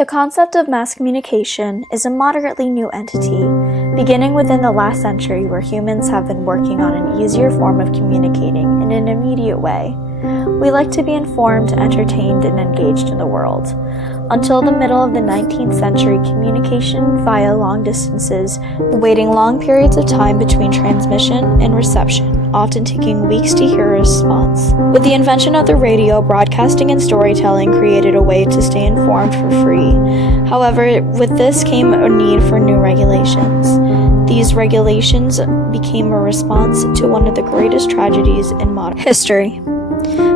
The concept of mass communication is a moderately new entity, beginning within the last century, where humans have been working on an easier form of communicating in an immediate way. We like to be informed, entertained, and engaged in the world. Until the middle of the 19th century, communication via long distances, waiting long periods of time between transmission and reception, often taking weeks to hear a response. With the invention of the radio, broadcasting and storytelling created a way to stay informed for free. However, with this came a need for new regulations. These regulations became a response to one of the greatest tragedies in modern history.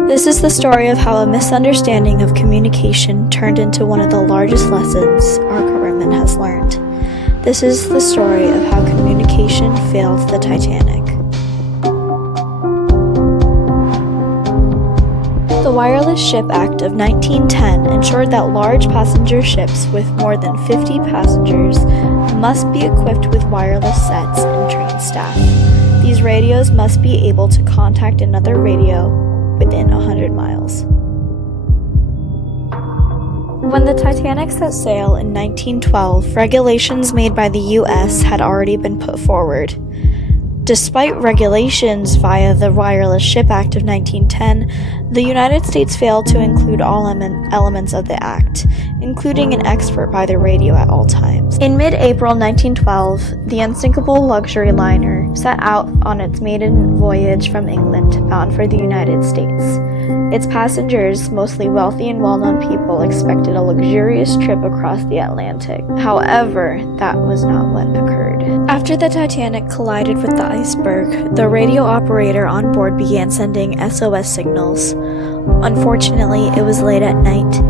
This is the story of how a misunderstanding of communication turned into one of the largest lessons our government has learned. This is the story of how communication failed the Titanic. The Wireless Ship Act of 1910 ensured that large passenger ships with more than 50 passengers must be equipped with wireless sets and trained staff. These radios must be able to contact another radio within 100 miles. When the Titanic set sail in 1912, regulations made by the U.S. had already been put forward. Despite regulations via the Wireless Ship Act of 1910, the United States failed to include all elements of the act, including an expert by the radio at all times. In mid-April 1912, the unsinkable luxury liner set out on its maiden voyage from England, bound for the United States. Its passengers, mostly wealthy and well-known people, expected a luxurious trip across the Atlantic. However, that was not what occurred. After the Titanic collided with the iceberg, the radio operator on board began sending SOS signals. Unfortunately, it was late at night.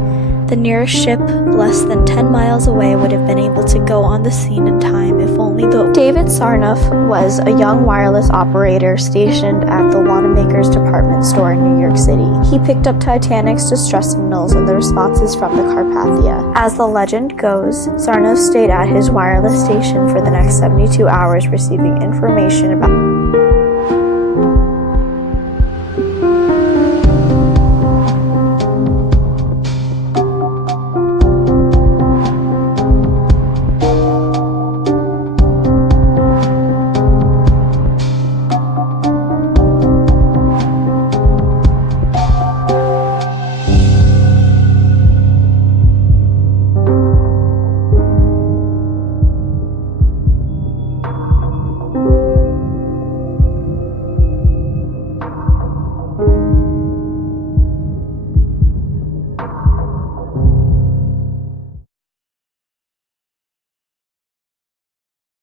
The nearest ship, less than 10 miles away, would have been able to go on the scene in time if only the... David Sarnoff was a young wireless operator stationed at the Wanamaker's department store in New York City. He picked up Titanic's distress signals and the responses from the Carpathia. As the legend goes, Sarnoff stayed at his wireless station for the next 72 hours, receiving information about